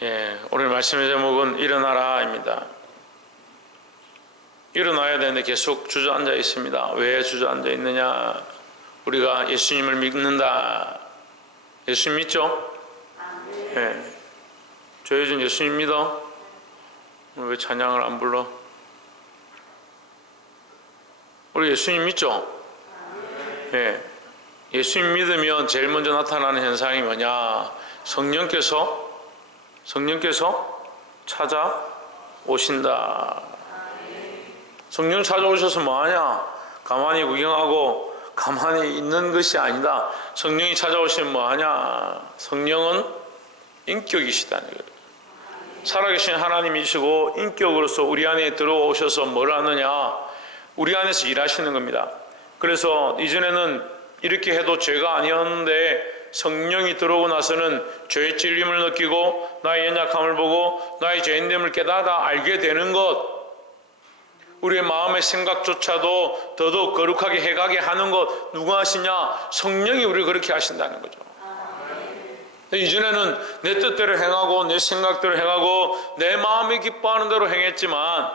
오늘 말씀의 제목은 일어나라입니다. 일어나야 되는데 계속 주저앉아 있습니다. 왜 주저앉아 있느냐? 우리가 예수님을 믿는다. 예수님 믿죠? 조혜준 예수님 믿어? 왜 찬양을 안 불러? 우리 예수님 믿죠? 예수님 믿으면 제일 먼저 나타나는 현상이 뭐냐? 성령께서 찾아오신다. 성령 찾아오셔서 뭐하냐? 가만히 구경하고 가만히 있는 것이 아니다. 성령이 찾아오시면 뭐하냐? 성령은 인격이시다는 거예요. 살아계신 하나님이시고 인격으로서 우리 안에 들어오셔서 뭘 하느냐? 우리 안에서 일하시는 겁니다. 그래서 이전에는 이렇게 해도 죄가 아니었는데 성령이 들어오고 나서는 죄의 찔림을 느끼고 나의 연약함을 보고 나의 죄인됨을 깨닫아 알게 되는 것, 우리의 마음의 생각조차도 더더욱 거룩하게 해가게 하는 것, 누가 하시냐? 성령이 우리를 그렇게 하신다는 거죠. 이전에는 내 뜻대로 행하고 내 생각대로 행하고 내 마음이 기뻐하는 대로 행했지만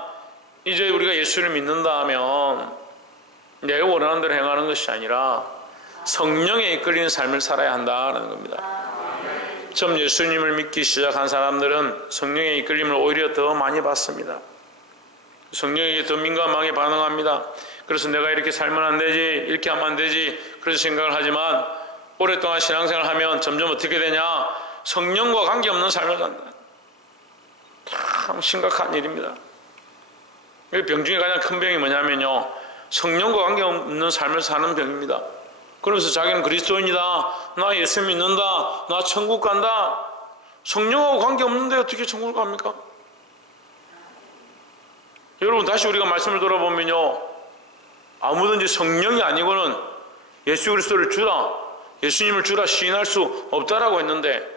이제 우리가 예수를 믿는다 하면 내가 원하는 대로 행하는 것이 아니라 성령에 이끌리는 삶을 살아야 한다는 겁니다. 처음 예수님을 믿기 시작한 사람들은 성령의 이끌림을 오히려 더 많이 받습니다. 성령에게 더 민감하게 반응합니다. 그래서 내가 이렇게 살면 안 되지, 이렇게 하면 안 되지, 그런 생각을 하지만 오랫동안 신앙생활을 하면 점점 어떻게 되냐? 성령과 관계없는 삶을 산다. 참 심각한 일입니다. 병 중에 가장 큰 병이 뭐냐면요, 성령과 관계없는 삶을 사는 병입니다. 그러면서 자기는 그리스도인이다, 나 예수 믿는다, 나 천국 간다. 성령하고 관계없는데 어떻게 천국을 갑니까? 여러분, 다시 우리가 말씀을 돌아보면요, 아무든지 성령이 아니고는 예수 그리스도를 주라, 예수님을 주라 시인할 수 없다라고 했는데,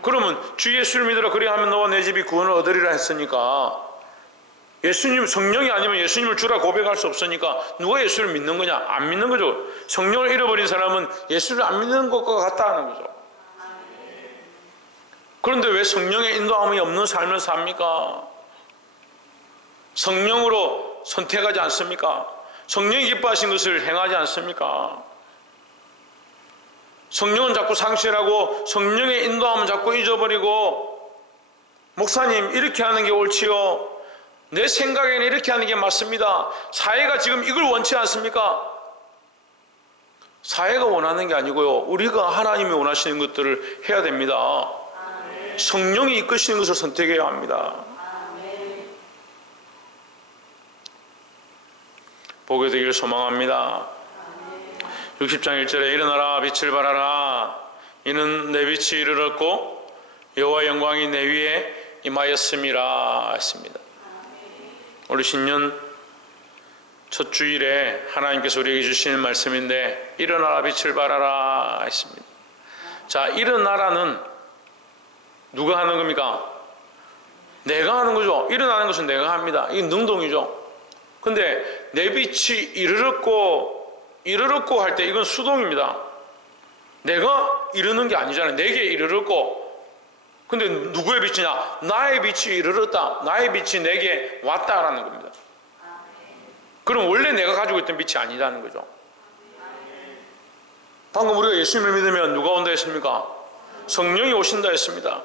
그러면 주 예수를 믿으라 그래야 하면 너와 내 집이 구원을 얻으리라 했으니까, 예수님, 성령이 아니면 예수님을 주라 고백할 수 없으니까 누가 예수를 믿는 거냐? 안 믿는 거죠. 성령을 잃어버린 사람은 예수를 안 믿는 것과 같다는 거죠. 그런데 왜 성령의 인도함이 없는 삶을 삽니까? 성령으로 선택하지 않습니까? 성령이 기뻐하신 것을 행하지 않습니까? 성령은 자꾸 상실하고 성령의 인도함은 자꾸 잊어버리고, 목사님 이렇게 하는 게 옳지요, 내 생각에는 이렇게 하는 게 맞습니다. 사회가 지금 이걸 원치 않습니까? 사회가 원하는 게 아니고요, 우리가 하나님이 원하시는 것들을 해야 됩니다. 성령이 이끄시는 것을 선택해야 합니다. 보게 되기를 소망합니다. 60장 1절에 일어나라 빛을 발하라, 이는 내 빛이 이르렀고 여호와의 영광이 내 위에 임하였음이라 했습니다. 우리 신년 첫 주일에 하나님께서 우리에게 주시는 말씀인데, 일어나라 빛을 발하라 했습니다. 자, 일어나라는 누가 하는 겁니까? 내가 하는 거죠. 일어나는 것은 내가 합니다. 이게 능동이죠. 근데 내 빛이 이르렀고 할 때 이건 수동입니다. 내가 이르는 게 아니잖아요. 내게 이르렀고. 근데 누구의 빛이냐? 나의 빛이 이르렀다, 나의 빛이 내게 왔다라는 겁니다. 그럼 원래 내가 가지고 있던 빛이 아니라는 거죠. 방금 우리가 예수님을 믿으면 누가 온다 했습니까? 성령이 오신다 했습니다.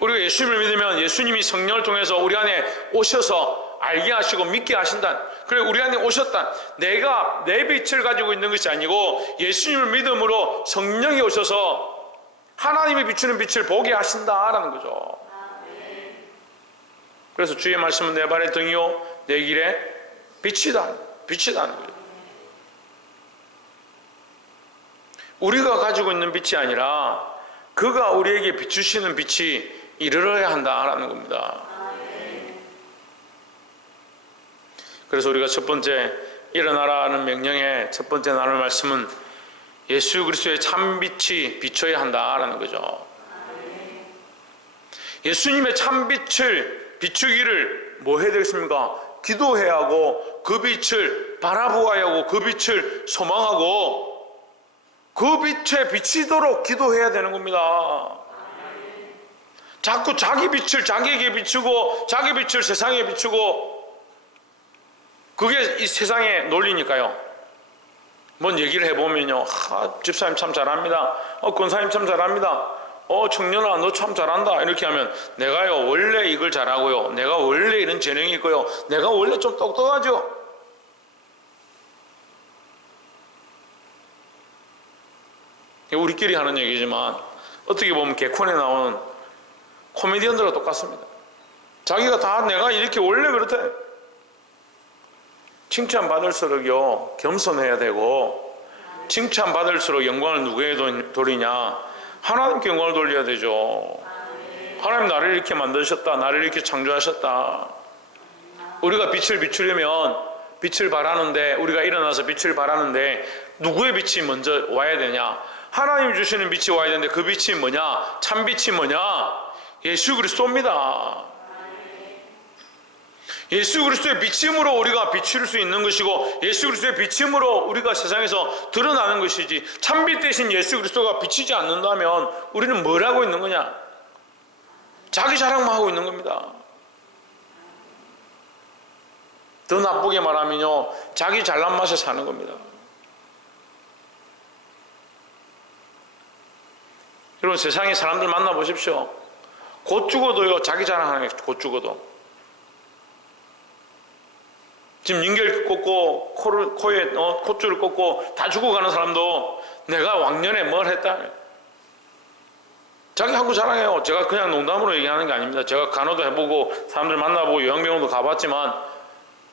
우리가 예수님을 믿으면 예수님이 성령을 통해서 우리 안에 오셔서 알게 하시고 믿게 하신다. 그래, 우리 안에 오셨다. 내가 내 빛을 가지고 있는 것이 아니고 예수님을 믿음으로 성령이 오셔서 하나님이 비추는 빛을 보게 하신다라는 거죠. 그래서 주의 말씀은 내 발의 등이요 내 길에 빛이다는 거죠. 우리가 가지고 있는 빛이 아니라 그가 우리에게 비추시는 빛이 이르러야 한다라는 겁니다. 그래서 우리가 첫 번째 일어나라는 명령의 첫 번째 나눌 말씀은 예수 그리스도의 참빛이 비춰야 한다라는 거죠. 예수님의 참빛을 비추기를 뭐 해야 되겠습니까? 기도해야 하고, 그 빛을 바라보아야 하고, 그 빛을 소망하고, 그 빛에 비치도록 기도해야 되는 겁니다. 자꾸 자기 빛을 자기에게 비추고 자기 빛을 세상에 비추고, 그게 이 세상의 논리니까요. 뭔 얘기를 해보면요, 집사님 참 잘합니다, 권사님 참 잘합니다, 청년아 너 참 잘한다, 이렇게 하면 내가요 원래 이걸 잘하고요, 내가 원래 이런 재능이 있고요, 내가 원래 좀 똑똑하죠. 우리끼리 하는 얘기지만 어떻게 보면 개콘에 나오는 코미디언들과 똑같습니다. 자기가 다 내가 이렇게 원래 그렇대. 칭찬받을수록요 겸손해야 되고, 칭찬받을수록 영광을 누구에게 돌리냐? 하나님께 영광을 돌려야 되죠. 하나님 나를 이렇게 만드셨다, 나를 이렇게 창조하셨다. 우리가 빛을 비추려면 빛을 발하는데, 우리가 일어나서 빛을 발하는데 누구의 빛이 먼저 와야 되냐? 하나님 주시는 빛이 와야 되는데, 그 빛이 뭐냐? 참 빛이 뭐냐? 예수 그리스도입니다. 예수 그리스도의 비침으로 우리가 비출 수 있는 것이고, 예수 그리스도의 비침으로 우리가 세상에서 드러나는 것이지, 참빛 대신 예수 그리스도가 비치지 않는다면 우리는 뭘 하고 있는 거냐? 자기 자랑만 하고 있는 겁니다. 더 나쁘게 말하면요, 자기 잘난 맛에 사는 겁니다. 여러분, 세상에 사람들 만나보십시오. 곧 죽어도요 자기 자랑하는 게, 곧 죽어도 지금 인결 꽂고 코에 콧줄을 꽂고 다 죽어가는 사람도 내가 왕년에 뭘 했다, 자기 하고 자랑해요. 제가 그냥 농담으로 얘기하는 게 아닙니다. 제가 간호도 해보고 사람들 만나보고 요양병원도 가봤지만,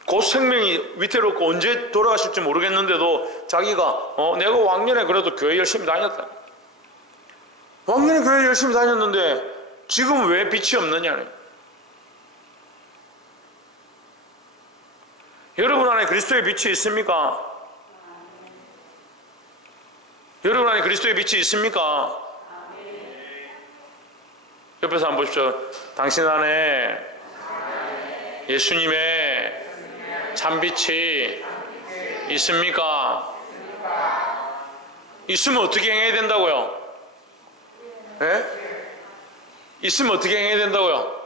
곧 생명이 위태롭고 언제 돌아가실지 모르겠는데도 자기가 내가 왕년에 그래도 교회 열심히 다녔다, 왕년에 교회 열심히 다녔는데 지금 왜 빛이 없느냐. 여러분 안에 그리스도의 빛이 있습니까? 여러분 안에 그리스도의 빛이 있습니까? 옆에서 한번 보십시오. 당신 안에 예수님의 참빛이 있습니까? 있으면 어떻게 행해야 된다고요? 예? 있으면 어떻게 행해야 된다고요?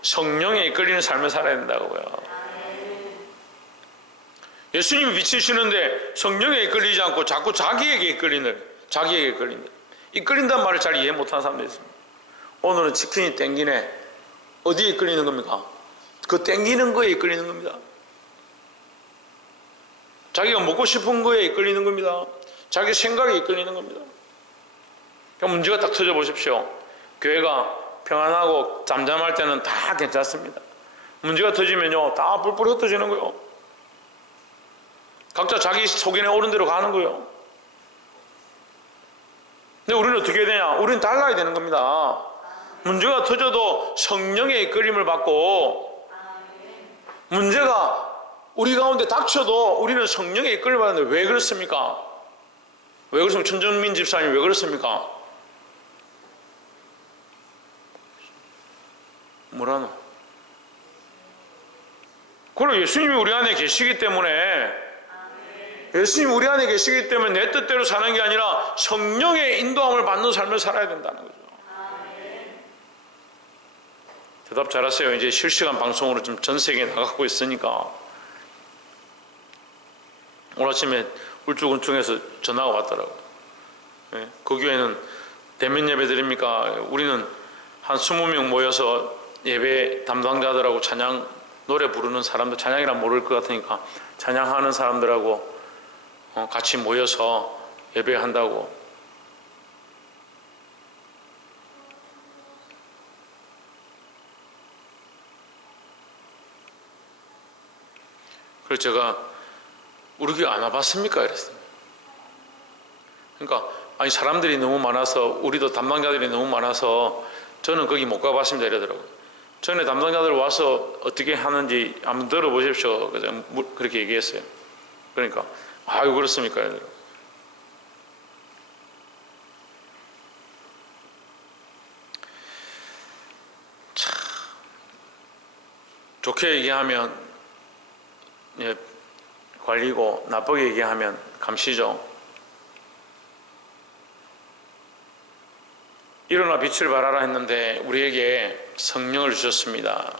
성령에 이끌리는 삶을 살아야 된다고요. 예수님이 비치시는데 성령에 이끌리지 않고 자꾸 자기에게 이끌리는, 이끌린다는 말을 잘 이해 못하는 사람들이 있습니다. 오늘은 치킨이 땡기네. 어디에 이끌리는 겁니까? 그 땡기는 거에 이끌리는 겁니다. 자기가 먹고 싶은 거에 이끌리는 겁니다. 자기 생각에 이끌리는 겁니다. 문제가 딱 터져 보십시오. 교회가 평안하고 잠잠할 때는 다 괜찮습니다. 문제가 터지면요 다 뿔뿔이 흩어지는 거예요. 각자 자기 속인에 오른 대로 가는 거예요. 근데 우리는 어떻게 해야 되냐? 우리는 달라야 되는 겁니다. 문제가 터져도 성령의 이끌림을 받고, 문제가 우리 가운데 닥쳐도 우리는 성령의 이끌림을 받는데, 왜 그렇습니까? 왜 그렇습니까? 천정민 집사님 왜 그렇습니까? 뭐라노? 그럼 예수님이 우리 안에 계시기 때문에, 예수님이 우리 안에 계시기 때문에 내 뜻대로 사는 게 아니라 성령의 인도함을 받는 삶을 살아야 된다는 거죠. 대답 잘하세요. 이제 실시간 방송으로 좀 전 세계에 나가고 있으니까. 오늘 아침에 울쭉울쭉해서 전화가 왔더라고요. 그 교회는 대면 예배 드립니까? 우리는 한 20명 모여서 예배 담당자들하고 찬양 노래 부르는 사람들, 찬양이란 모를 것 같으니까 찬양하는 사람들하고 같이 모여서 예배한다고. 그래서 제가 우리 교회 안 와봤습니까? 이랬어요. 그러니까 아니 사람들이 너무 많아서, 우리도 담당자들이 너무 많아서 저는 거기 못 가봤습니다 이러더라고요. 전에 담당자들 와서 어떻게 하는지 한번 들어보십시오. 그래서 그렇게 얘기했어요. 그러니까 아유 그렇습니까? 참 좋게 얘기하면 관리고, 나쁘게 얘기하면 감시죠. 일어나 빛을 발하라 했는데 우리에게 성령을 주셨습니다.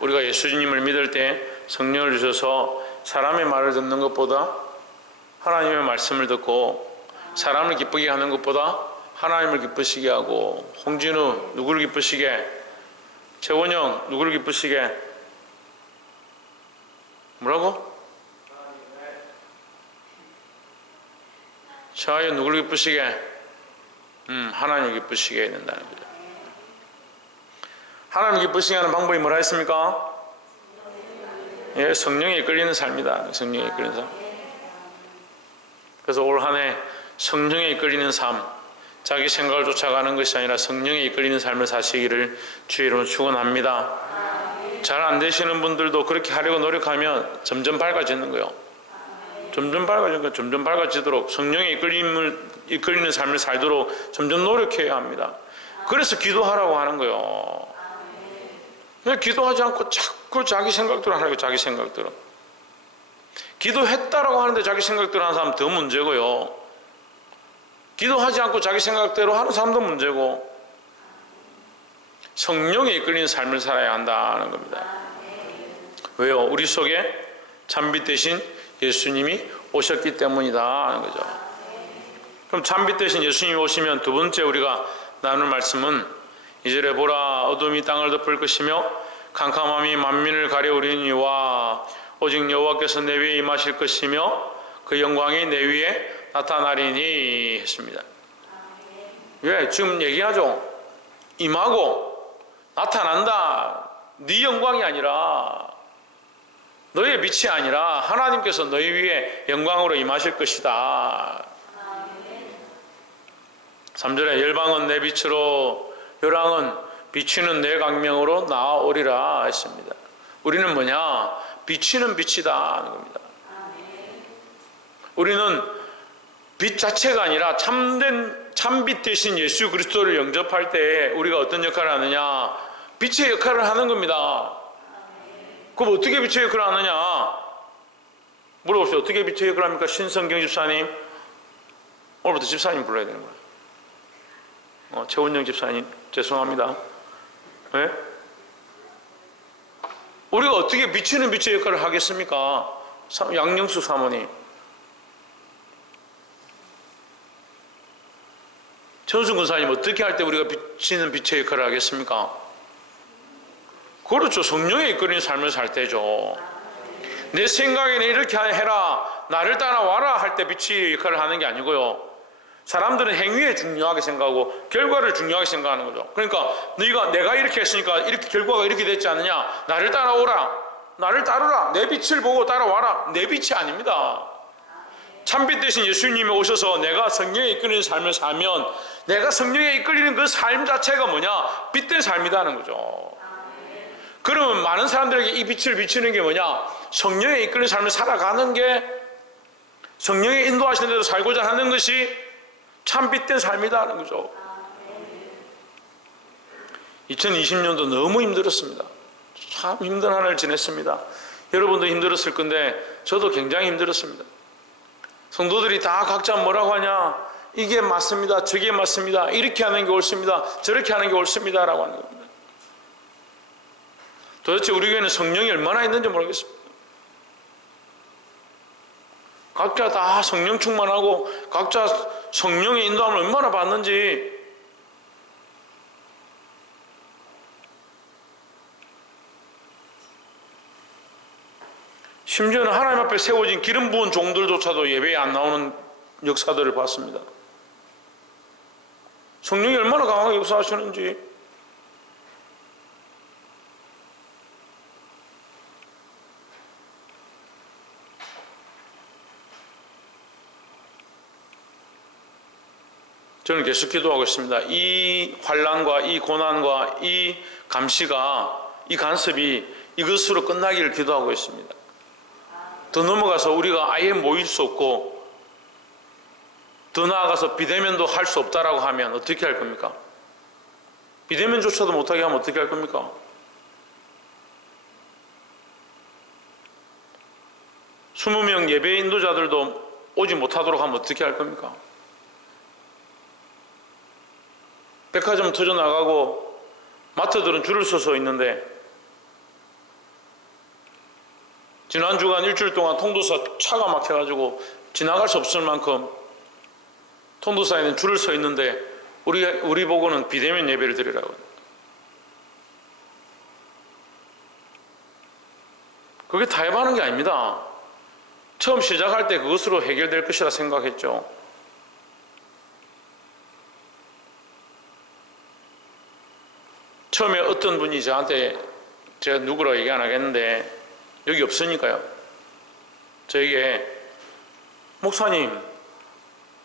우리가 예수님을 믿을 때 성령을 주셔서 사람의 말을 듣는 것보다 하나님의 말씀을 듣고, 사람을 기쁘게 하는 것보다 하나님을 기쁘시게 하고, 홍진우 누구를 기쁘시게, 최원영 누구를 기쁘시게, 뭐라고? 최하연 누구를 기쁘시게? 하나님을 기쁘시게 해야 된다는 거죠. 하나님을 기쁘시게 하는 방법이 뭐라 했습니까? 예, 성령에 이끌리는 삶이다. 성령에 이끌리는 삶. 그래서 올 한 해 성령에 이끌리는 삶, 자기 생각을 쫓아가는 것이 아니라 성령에 이끌리는 삶을 사시기를 주의 이름으로 축원합니다. 잘 안 되시는 분들도 그렇게 하려고 노력하면 점점 밝아지는 거예요. 점점 밝아지는 거예요. 점점 밝아지도록 성령에 이끌리는 삶을 살도록 점점 노력해야 합니다. 그래서 기도하라고 하는 거예요. 그냥 기도하지 않고 자꾸 자기 생각대로 하는 거예요. 자기 생각대로. 기도했다라고 하는데 자기 생각대로 하는 사람 더 문제고요. 기도하지 않고 자기 생각대로 하는 사람도 문제고, 성령에 이끌리는 삶을 살아야 한다는 겁니다. 왜요? 우리 속에 참빛 대신 예수님이 오셨기 때문이다 하는 거죠. 그럼 참빛 대신 예수님이 오시면 두 번째 우리가 나눌 말씀은 2절에 보라 어둠이 땅을 덮을 것이며 캄캄함이 만민을 가려우리니와 오직 여호와께서 내 위에 임하실 것이며 그 영광이 내 위에 나타나리니 했습니다. 왜? 지금 얘기하죠. 임하고 나타난다. 네 영광이 아니라, 너의 빛이 아니라 하나님께서 너희 위에 영광으로 임하실 것이다. 3절에 열방은 내 빛으로 열왕은 비치는 내 광명으로 나아오리라 했습니다. 우리는 뭐냐? 비치는 빛이다 하는 겁니다. 우리는 빛 자체가 아니라 참빛 대신 예수 그리스도를 영접할 때 우리가 어떤 역할을 하느냐? 빛의 역할을 하는 겁니다. 그럼 어떻게 빛의 역할을 하느냐? 물어봅시다. 어떻게 빛의 역할을 합니까? 신성경 집사님, 오늘부터 집사님 불러야 되는 거예요. 최원영 집사님 죄송합니다. 네? 우리가 어떻게 비치는 빛의 역할을 하겠습니까? 양영수 사모님, 천순 권사님, 어떻게 할 때 우리가 비치는 빛의 역할을 하겠습니까? 그렇죠. 성령에 이끌리는 삶을 살 때죠. 내 생각에는 이렇게 해라, 나를 따라와라 할 때 빛의 역할을 하는 게 아니고요. 사람들은 행위에 중요하게 생각하고 결과를 중요하게 생각하는 거죠. 그러니까 내가 이렇게 했으니까 이렇게 결과가 이렇게 됐지 않느냐, 나를 따라오라, 나를 따르라, 내 빛을 보고 따라와라. 내 빛이 아닙니다. 참빛 대신 예수님이 오셔서 내가 성령에 이끌리는 삶을 살면, 내가 성령에 이끌리는 그 삶 자체가 뭐냐? 빛된 삶이라는 거죠. 그러면 많은 사람들에게 이 빛을 비추는 게 뭐냐? 성령에 이끌리는 삶을 살아가는 게, 성령에 인도하시는 대로 살고자 하는 것이 참빛된 삶이다 하는 거죠. 2020년도 너무 힘들었습니다. 참 힘든 한 해를 지냈습니다. 여러분도 힘들었을 건데 저도 굉장히 힘들었습니다. 성도들이 다 각자 뭐라고 하냐? 이게 맞습니다, 저게 맞습니다, 이렇게 하는 게 옳습니다, 저렇게 하는 게 옳습니다 라고 하는 겁니다. 도대체 우리 교회는 성령이 얼마나 있는지 모르겠습니다. 각자 다 성령 충만하고 각자 성령의 인도함을 얼마나 받는지. 심지어는 하나님 앞에 세워진 기름 부은 종들조차도 예배에 안 나오는 역사들을 봤습니다. 성령이 얼마나 강하게 역사하시는지. 저는 계속 기도하고 있습니다. 이 환난과 이 고난과 이 감시가, 이 간섭이 이것으로 끝나기를 기도하고 있습니다. 더 넘어가서 우리가 아예 모일 수 없고 더 나아가서 비대면도 할 수 없다라고 하면 어떻게 할 겁니까? 비대면조차도 못하게 하면 어떻게 할 겁니까? 스무 명 예배 인도자들도 오지 못하도록 하면 어떻게 할 겁니까? 백화점 터져 나가고 마트들은 줄을 서서 있는데 지난 주간 일주일 동안 통도사 차가 막혀가지고 지나갈 수 없을 만큼 통도사에는 줄을 서 있는데 우리 보고는 비대면 예배를 드리라고. 그게 타협하는 게 아닙니다. 처음 시작할 때 그것으로 해결될 것이라 생각했죠. 처음에 어떤 분이 저한테, 제가 누구라고 얘기 안 하겠는데 여기 없으니까요, 저에게 목사님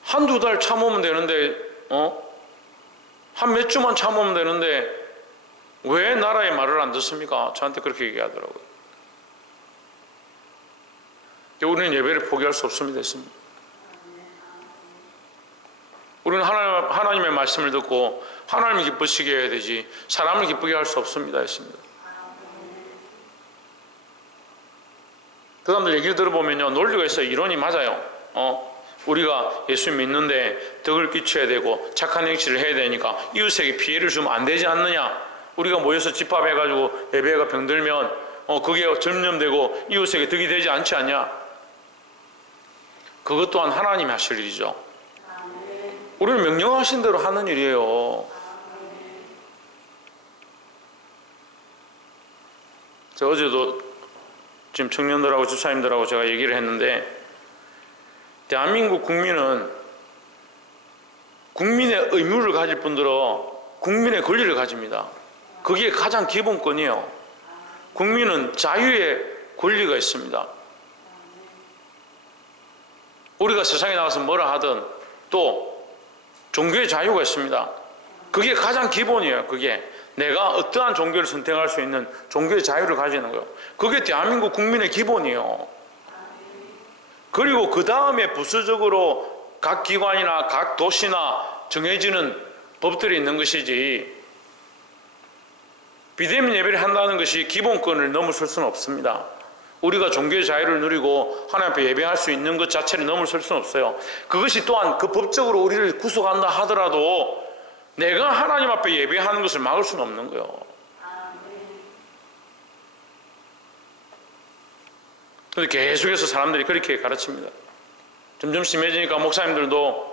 한두 달 참으면 되는데 한 몇 주만 참으면 되는데 왜 나라의 말을 안 듣습니까? 저한테 그렇게 얘기하더라고요. 우리는 예배를 포기할 수 없습니다. 우리는 하나님의 말씀을 듣고 하나님을 기쁘시게 해야 되지 사람을 기쁘게 할 수 없습니다. 했습니다. 그 사람들 얘기를 들어보면요, 논리가 있어요. 이론이 맞아요. 우리가 예수 믿는데 덕을 끼쳐야 되고 착한 행실을 해야 되니까 이웃에게 피해를 주면 안 되지 않느냐. 우리가 모여서 집합해가지고 예배가 병들면 그게 전염되고 이웃에게 덕이 되지 않지 않냐. 그것 또한 하나님이 하실 일이죠. 우리는 명령하신 대로 하는 일이에요. 제가 어제도 지금 청년들하고 집사님들하고 제가 얘기를 했는데, 대한민국 국민은 국민의 의무를 가질 뿐더러 국민의 권리를 가집니다. 그게 가장 기본권이에요. 국민은 자유의 권리가 있습니다. 우리가 세상에 나가서 뭐라 하든 또 종교의 자유가 있습니다. 그게 가장 기본이에요. 그게 내가 어떠한 종교를 선택할 수 있는 종교의 자유를 가지는 거예요. 그게 대한민국 국민의 기본이에요. 그리고 그 다음에 부수적으로 각 기관이나 각 도시나 정해지는 법들이 있는 것이지, 비대면 예배를 한다는 것이 기본권을 넘어설 수는 없습니다. 우리가 종교의 자유를 누리고 하나님 앞에 예배할 수 있는 것 자체를 넘어설 수는 없어요. 그것이 또한 그 법적으로 우리를 구속한다 하더라도 내가 하나님 앞에 예배하는 것을 막을 수는 없는 거예요. 그런데 계속해서 사람들이 그렇게 가르칩니다. 점점 심해지니까 목사님들도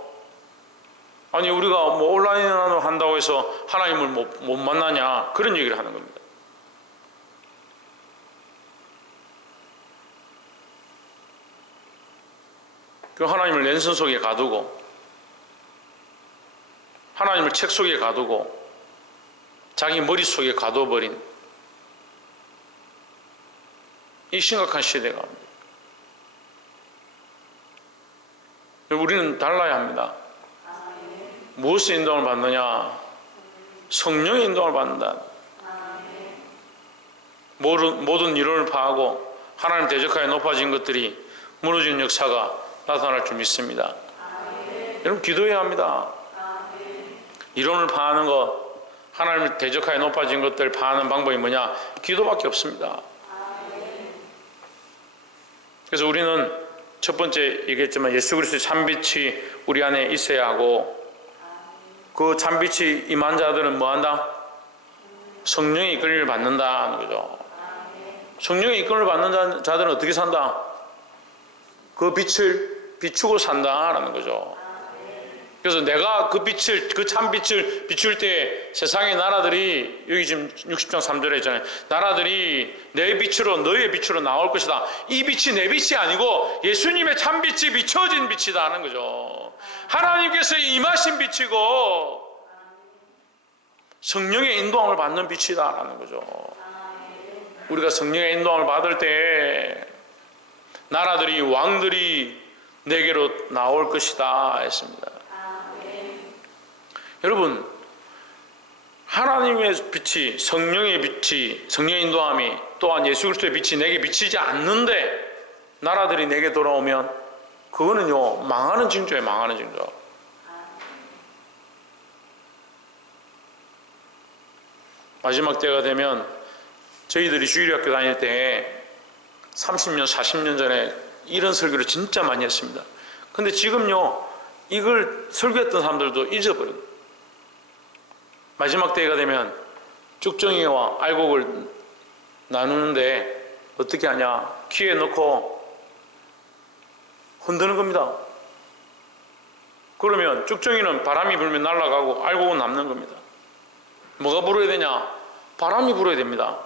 아니 우리가 뭐 온라인으로 한다고 해서 하나님을 못 만나냐, 그런 얘기를 하는 겁니다. 그 하나님을 랜선 속에 가두고 하나님을 책 속에 가두고 자기 머릿속에 가둬버린 이 심각한 시대가 옵니다. 우리는 달라야 합니다. 무엇의 인도를 받느냐? 성령의 인도를 받는다. 모든 이론을 파하고 하나님 대적하에 높아진 것들이 무너지는 역사가 나타날 줄 믿습니다. 여러분 기도해야 합니다. 이론을 파하는 것, 하나님을 대적하에 높아진 것들 파하는 방법이 뭐냐? 기도밖에 없습니다. 그래서 우리는 첫 번째 얘기했지만 예수 그리스도의 참빛이 우리 안에 있어야 하고, 그 참빛이 임한 자들은 뭐한다? 성령의 이끌림을 받는다 하는 거죠. 성령의 이끌림을 받는 자들은 어떻게 산다? 그 빛을 비추고 산다라는 거죠. 그래서 내가 그 빛을, 그 참빛을 비출 때 세상의 나라들이, 여기 지금 60장 3절에 있잖아요. 나라들이 내 빛으로, 너의 빛으로 나올 것이다. 이 빛이 내 빛이 아니고 예수님의 참빛이 비춰진 빛이다 하는 거죠. 하나님께서 임하신 빛이고 성령의 인도함을 받는 빛이다 라는 거죠. 우리가 성령의 인도함을 받을 때 나라들이, 왕들이 내게로 나올 것이다 했습니다. 여러분, 하나님의 빛이, 성령의 빛이, 성령의 인도함이, 또한 예수 그리스도의 빛이 내게 비치지 않는데 나라들이 내게 돌아오면 그거는요 망하는 징조예요. 망하는 징조. 마지막 때가 되면 저희들이 주일학교 다닐 때 30년, 40년 전에 이런 설교를 진짜 많이 했습니다. 근데 지금요 이걸 설교했던 사람들도 잊어버려요. 마지막 때가 되면 쭉정이와 알곡을 나누는데 어떻게 하냐? 귀에 넣고 흔드는 겁니다. 그러면 쭉정이는 바람이 불면 날아가고 알곡은 남는 겁니다. 뭐가 불어야 되냐? 바람이 불어야 됩니다.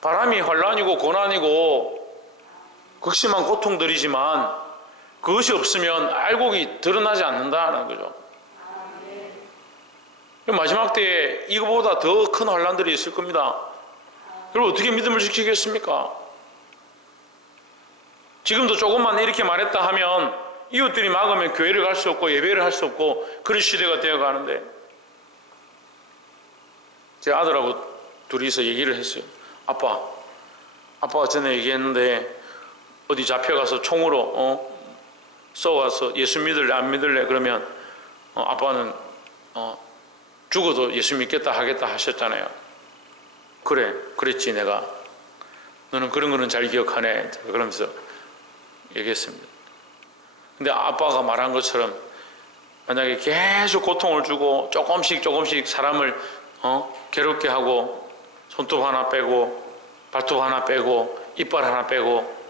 바람이 환란이고 고난이고 극심한 고통들이지만 그것이 없으면 알곡이 드러나지 않는다는 거죠. 마지막 때에 이거보다 더 큰 환란들이 있을 겁니다. 여러분 어떻게 믿음을 지키겠습니까? 지금도 조금만 이렇게 말했다 하면 이웃들이 막으면 교회를 갈 수 없고 예배를 할 수 없고 그런 시대가 되어가는데, 제 아들하고 둘이서 얘기를 했어요. 아빠가 전에 얘기했는데 어디 잡혀가서 총으로 쏘아서 예수 믿을래 안 믿을래 그러면 아빠는 죽어도 예수 믿겠다 하겠다 하셨잖아요. 그래 그랬지 내가. 너는 그런 거는 잘 기억하네. 그러면서 얘기했습니다. 근데 아빠가 말한 것처럼 만약에 계속 고통을 주고 조금씩 사람을 괴롭게 하고 손톱 하나 빼고 발톱 하나 빼고 이빨 하나 빼고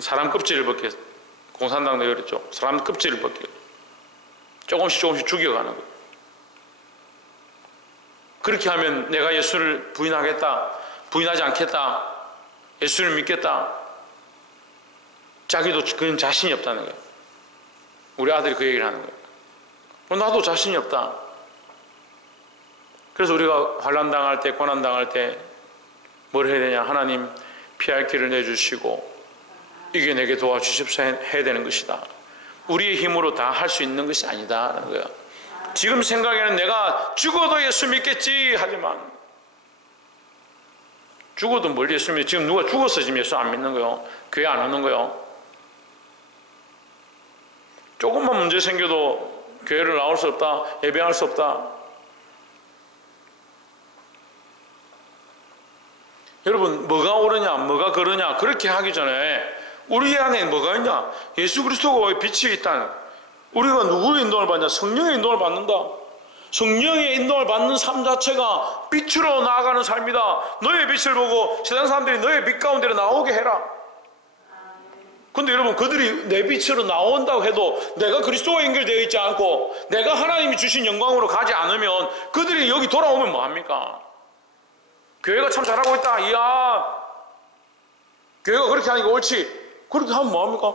사람 껍질을 벗겨, 공산당도 그랬죠. 사람 껍질을 벗겨 조금씩 죽여가는 거예요. 그렇게 하면 내가 예수를 부인하겠다, 부인하지 않겠다, 예수를 믿겠다, 자기도 그런 자신이 없다는 거예요. 우리 아들이 그 얘기를 하는 거예요. 나도 자신이 없다. 그래서 우리가 환난당할 때, 고난당할 때 뭘 해야 되냐? 하나님 피할 길을 내주시고 이겨내게 도와주십사 해야 되는 것이다. 우리의 힘으로 다 할 수 있는 것이 아니다라는 거예요. 지금 생각에는 내가 죽어도 예수 믿겠지 하지만 죽어도 뭘 예수 믿지? 지금 누가 죽었어 지금 예수 안 믿는 거요? 교회 안 오는 거요? 조금만 문제 생겨도 교회를 나올 수 없다, 예배할 수 없다. 여러분 뭐가 옳으냐 뭐가 그르냐 그렇게 하기 전에 우리 안에 뭐가 있냐? 예수 그리스도가 빛이 있다는, 우리가 누구의 인도를 받냐? 성령의 인도를 받는다. 성령의 인도를 받는 삶 자체가 빛으로 나아가는 삶이다. 너의 빛을 보고 세상 사람들이 너의 빛 가운데로 나오게 해라. 근데 여러분 그들이 내 빛으로 나온다고 해도 내가 그리스도와 연결되어 있지 않고 내가 하나님이 주신 영광으로 가지 않으면 그들이 여기 돌아오면 뭐합니까? 교회가 참 잘하고 있다, 이야 교회가 그렇게 하니까 옳지, 그렇게 하면 뭐합니까?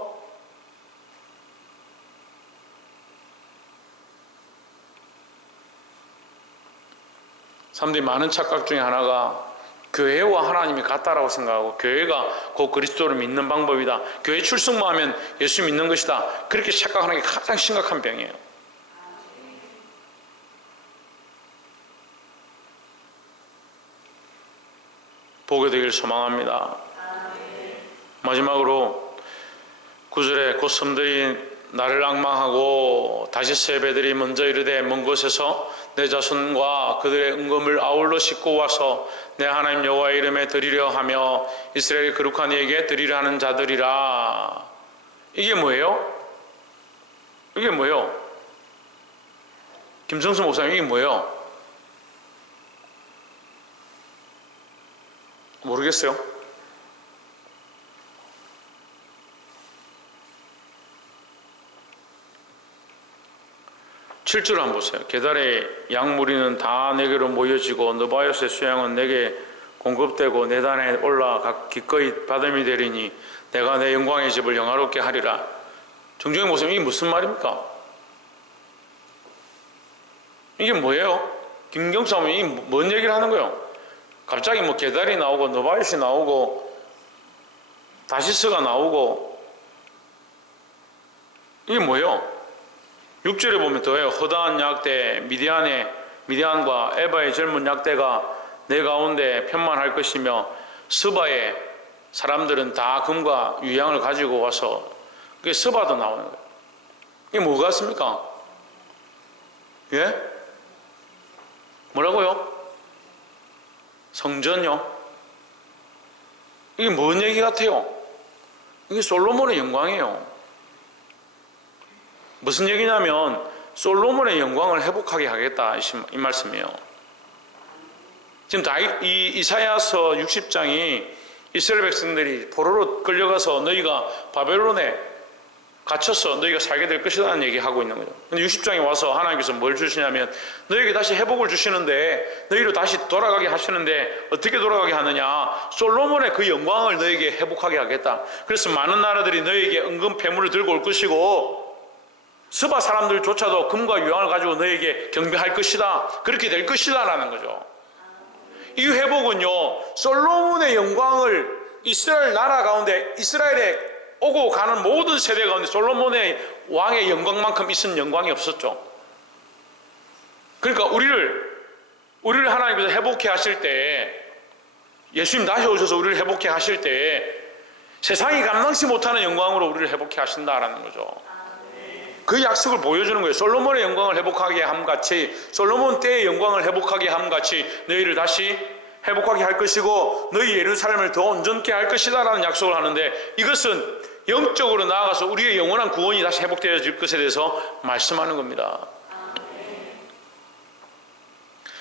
사람들이 많은 착각 중에 하나가 교회와 하나님이 같다라고 생각하고 교회가 곧 그리스도를 믿는 방법이다, 교회 출석만 하면 예수 믿는 것이다, 그렇게 착각하는 게 가장 심각한 병이에요. 보게 되길 소망합니다. 마지막으로 9절에 곧 섬들이 나를 앙망하고 다시 예배들이 먼저 이르되 먼 곳에서 내 자손과 그들의 은금을 아울러 싣고 와서 내 하나님 여호와의 이름에 드리려 하며 이스라엘 거룩한 이에게 드리려 하는 자들이라. 이게 뭐예요? 이게 뭐예요? 김성수 목사님 이게 뭐예요? 모르겠어요? 7절 한번 보세요. 게달의 양무리는 다 내게로 모여지고 느바요스의 수양은 내게 공급되고 내 단에 올라 기꺼이 받음이 되리니 내가 내 영광의 집을 영화롭게 하리라. 정중히 보세요. 이게 무슨 말입니까? 이게 뭐예요? 김경삼은 이게 뭔 얘기를 하는 거예요? 갑자기 뭐 게달이 나오고 느바요스 나오고 다시스가 나오고 이게 뭐예요? 6절에 보면 더해요. 허다한 약대 미디안과 에바의 젊은 약대가 내 가운데 편만할 것이며 스바의 사람들은 다 금과 유향을 가지고 와서 그게 스바도 나오는 거예요. 이게 뭐 같습니까? 예? 뭐라고요? 성전요? 이게 뭔 얘기 같아요? 이게 솔로몬의 영광이에요. 무슨 얘기냐면 솔로몬의 영광을 회복하게 하겠다 이 말씀이에요. 지금 이사야서 60장이 이스라엘 백성들이 포로로 끌려가서 너희가 바벨론에 갇혀서 너희가 살게 될 것이라는 얘기하고 있는 거죠. 근데 60장에 와서 하나님께서 뭘 주시냐면 너희에게 다시 회복을 주시는데 너희로 다시 돌아가게 하시는데 어떻게 돌아가게 하느냐, 솔로몬의 그 영광을 너희에게 회복하게 하겠다. 그래서 많은 나라들이 너희에게 은금 패물을 들고 올 것이고 스바 사람들조차도 금과 유황을 가지고 너희에게 경배할 것이다. 그렇게 될 것이다 라는 거죠. 이 회복은요, 솔로몬의 영광을 이스라엘 나라 가운데 이스라엘에 오고 가는 모든 세대 가운데 솔로몬의 왕의 영광만큼 있은 영광이 없었죠. 그러니까 우리를 하나님께서 회복해 하실 때, 예수님 다시 오셔서 우리를 회복해 하실 때 세상이 감당치 못하는 영광으로 우리를 회복해 하신다라는 거죠. 그 약속을 보여주는 거예요. 솔로몬의 영광을 회복하게 함같이, 솔로몬 때의 영광을 회복하게 함같이 너희를 다시 회복하게 할 것이고 너희 예루살렘을 더 온전케 할 것이다 라는 약속을 하는데, 이것은 영적으로 나아가서 우리의 영원한 구원이 다시 회복되어질 것에 대해서 말씀하는 겁니다.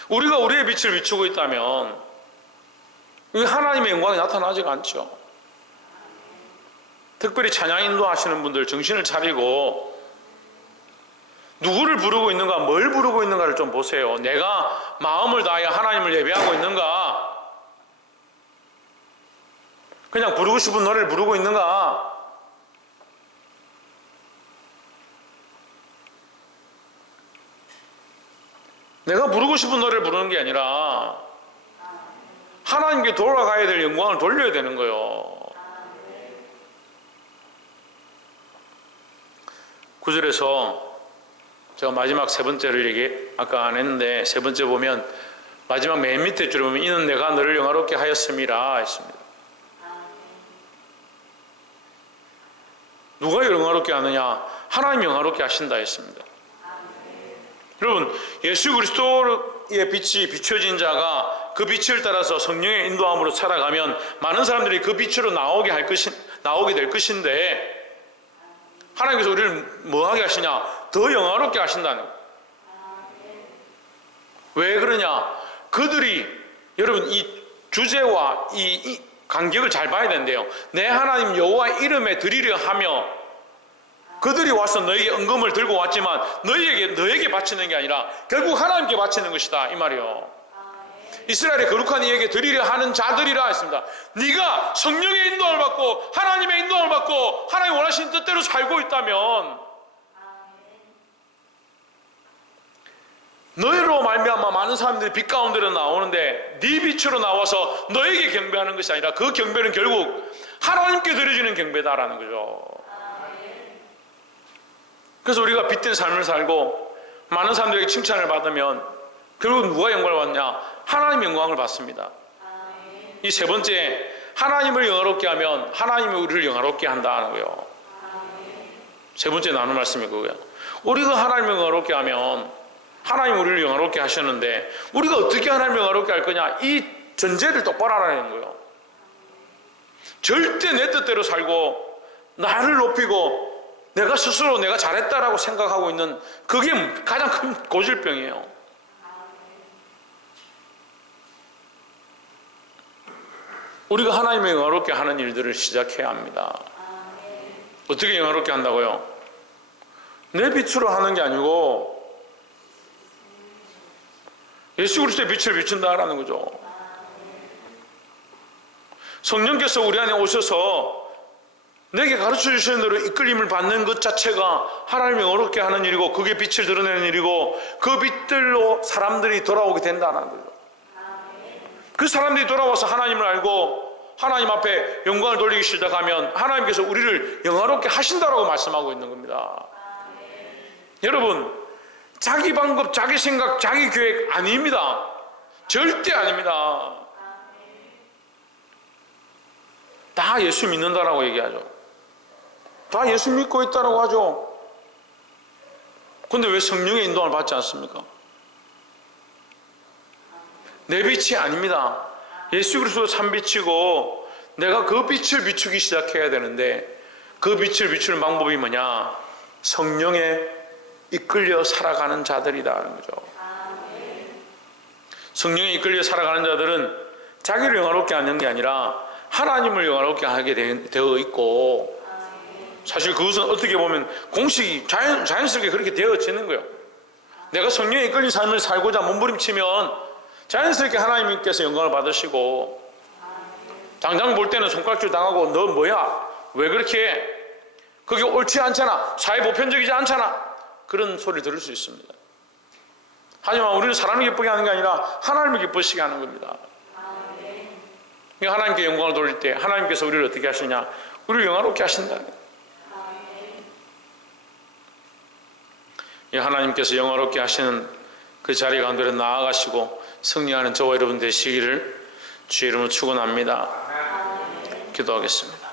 우리가 우리의 빛을 비추고 있다면 하나님의 영광이 나타나지가 않죠. 특별히 찬양 인도하시는 분들 정신을 차리고 누구를 부르고 있는가, 뭘 부르고 있는가를 좀 보세요. 내가 마음을 다하여 하나님을 예배하고 있는가, 그냥 부르고 싶은 노래를 부르고 있는가, 내가 부르고 싶은 노래를 부르는 게 아니라 하나님께 돌아가야 될 영광을 돌려야 되는 거예요. 9절에서 제가 마지막 세 번째를 아까 안 했는데, 세 번째 보면 마지막 맨 밑에 줄에 보면 이는 내가 너를 영화롭게 하였음이라 했습니다. 누가 영화롭게 하느냐? 하나님 영화롭게 하신다 했습니다. 여러분, 예수 그리스도의 빛이 비춰진 자가 그 빛을 따라서 성령의 인도함으로 살아가면 많은 사람들이 그 빛으로 나오게 될 것인데, 하나님께서 우리를 뭐하게 하시냐? 더 영화롭게 하신다는 거예요. 왜 그러냐? 그들이, 여러분, 이 주제와 이 간격을 잘 봐야 되는데요, 내 하나님 여호와 이름에 드리려 하며, 그들이 와서 너에게 은금을 들고 왔지만 너에게 바치는 게 아니라 결국 하나님께 바치는 것이다 이 말이요. 이스라엘의 거룩한 이에게 드리려 하는 자들이라 했습니다. 네가 성령의 인도를 받고 하나님의 인도를 받고 하나님 원하시는 뜻대로 살고 있다면 너희로 말미암아 많은 사람들이 빛 가운데로 나오는데, 네 빛으로 나와서 너에게 경배하는 것이 아니라 그 경배는 결국 하나님께 드려지는 경배다라는 거죠. 그래서 우리가 빛된 삶을 살고 많은 사람들에게 칭찬을 받으면 결국 누가 영광을 받냐? 하나님 영광을 받습니다. 이 세 번째, 하나님을 영화롭게 하면 하나님이 우리를 영화롭게 한다는 거예요. 세 번째 나눈 말씀이 그거예요. 우리가 하나님을 영화롭게 하면 하나님이 우리를 영화롭게 하셨는데, 우리가 어떻게 하나님을 영화롭게 할 거냐? 이 전제를 똑바로 알아내는 거예요. 절대 내 뜻대로 살고 나를 높이고 내가 스스로 내가 잘했다라고 생각하고 있는, 그게 가장 큰 고질병이에요. 우리가 하나님을 영화롭게 하는 일들을 시작해야 합니다. 어떻게 영화롭게 한다고요? 내 빛으로 하는 게 아니고 예수 그리스도의 빛을 비춘다라는 거죠. 성령께서 우리 안에 오셔서 내게 가르쳐 주시는 대로 이끌림을 받는 것 자체가 하나님을 영화롭게 하는 일이고, 그게 빛을 드러내는 일이고, 그 빛들로 사람들이 돌아오게 된다는 거죠. 그 사람들이 돌아와서 하나님을 알고 하나님 앞에 영광을 돌리기 시작하면 하나님께서 우리를 영화롭게 하신다라고 말씀하고 있는 겁니다. 여러분, 자기 방법, 자기 생각, 자기 계획 아닙니다. 절대 아닙니다. 다 예수 믿는다라고 얘기하죠. 다 예수 믿고 있다라고 하죠. 그런데 왜 성령의 인도를 받지 않습니까? 내 빛이 아닙니다. 예수 그리스도가 참빛이고 내가 그 빛을 비추기 시작해야 되는데, 그 빛을 비추는 방법이 뭐냐? 성령의 이끌려 살아가는 자들이다는 거죠. 성령에 이끌려 살아가는 자들은 자기를 영화롭게 하는 게 아니라 하나님을 영화롭게 하게 되어 있고, 사실 그것은 어떻게 보면 공식이 자연스럽게 그렇게 되어지는 거예요. 내가 성령에 이끌린 삶을 살고자 몸부림치면 자연스럽게 하나님께서 영광을 받으시고, 당장 볼 때는 손가락질 당하고 너 뭐야? 왜 그렇게 해? 그게 옳지 않잖아. 사회 보편적이지 않잖아. 그런 소리를 들을 수 있습니다. 하지만 우리는 사람을 기쁘게 하는 게 아니라 하나님을 기쁘시게 하는 겁니다. 하나님께 영광을 돌릴 때 하나님께서 우리를 어떻게 하시냐? 우리를 영화롭게 하신다. 하나님께서 영화롭게 하시는 그 자리 가운데로 나아가시고 승리하는 저와 여러분 되시기를 주의 이름으로 축원합니다. 기도하겠습니다.